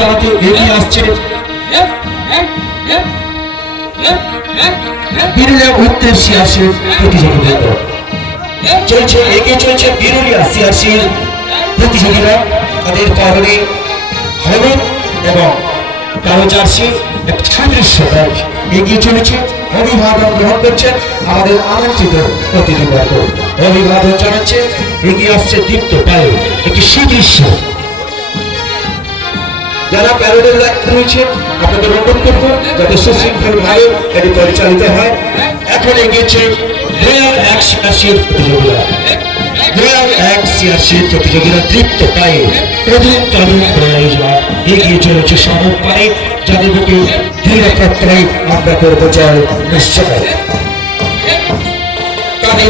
তারাতে এগিয়ে আসছে। বিরুলিয়া সিয়াসির প্রতিযোগিতা। চলছে, এগিয়ে চলছে আমাদের অভিবাদন জানাচ্ছে, এগিয়ে আসছে দীপ্ত পায়ে একটি সুদৃশ্য। যারা প্যারোডের দায়িত্ব রয়েছে, আপনাদের অনুরোধ করব যাতে সুশৃঙ্খল ভাবে এটি পরিচালিত হয়। এখন এগিয়েছে তাদের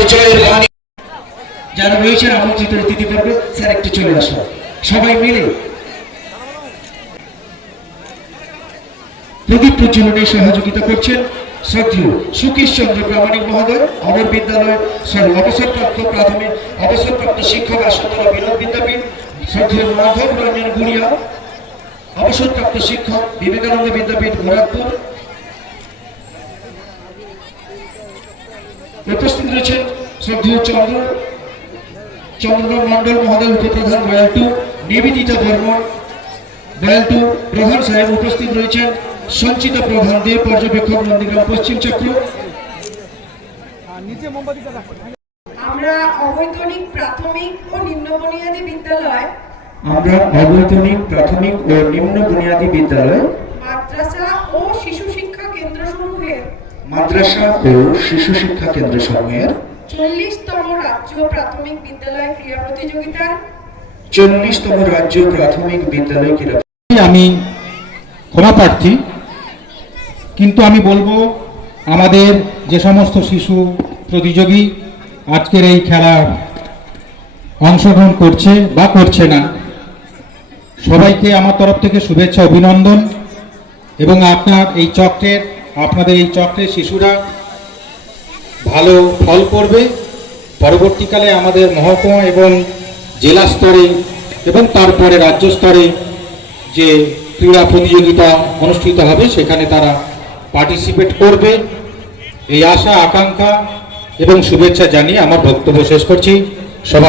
যারা রয়েছেন আমন্ত্রিত অতিথিবর্গ স্যার একটু চলে আসো সবাই মিলে প্রদীপ প্রজ্বলনে সহযোগিতা করছেন শ্রদ্ধেয় সুকেশ চন্দ্র প্রামাণিক মহোদয়, অমর বিদ্যালয় সরি অবসরপ্রাপ্ত প্রাথমিক অবসরপ্রাপ্ত শিক্ষক আশুতলা বিনোদ বিদ্যাপীঠ, শ্রদ্ধেয় মাধব রঞ্জন গুড়িয়া, অবসরপ্রাপ্ত শিক্ষক বিবেকানন্দ বিদ্যাপীঠ গোরখপুর। উপস্থিত রয়েছেন শ্রদ্ধেয় চন্দ্র চন্দ্র মন্ডল মহোদয়, উপপ্রধান রয়্যাল টু, নিবেদিতা বর্মন রয়্যাল টু, প্রধান সাহেব উপস্থিত রয়েছেন সঞ্চিত প্রধান দেব পর্যবেক্ষক নন্দীগ্রাম পশ্চিম চক্র। আমরা অবৈতনিক প্রাথমিক ও নিম্ন বুনিয়াদী বিদ্যালয় আমরা অবৈতনিক প্রাথমিক ও নিম্ন বুনিয়াদী বিদ্যালয় মাদ্রাসা ও শিশু শিক্ষা কেন্দ্র সমূহের মাদ্রাসা ও শিশু শিক্ষা কেন্দ্র সমূহের চল্লিশতম রাজ্য প্রাথমিক বিদ্যালয় ক্রীড়া প্রতিযোগিতার চল্লিশতম রাজ্য প্রাথমিক বিদ্যালয় ক্রীড়া আমি ক্ষমা প্রার্থী। কিন্তু আমি বলব, আমাদের যে সমস্ত শিশু প্রতিযোগী আজকের এই খেলা অংশগ্রহণ করছে বা করছে না, সবাইকে আমার তরফ থেকে শুভেচ্ছা, অভিনন্দন। এবং আপনার এই চক্রের, আপনাদের এই চক্রের শিশুরা ভালো ফল করবে। পরবর্তীকালে আমাদের মহকুমা এবং জেলা স্তরে এবং তারপরে রাজ্য স্তরে যে ক্রীড়া প্রতিযোগিতা অনুষ্ঠিত হবে, সেখানে তারা পার্টিসিপেট করবে। এই আশা আকাঙ্ক্ষা এবং শুভেচ্ছা জানিয়ে আমার বক্তব্য শেষ করছি। সবাই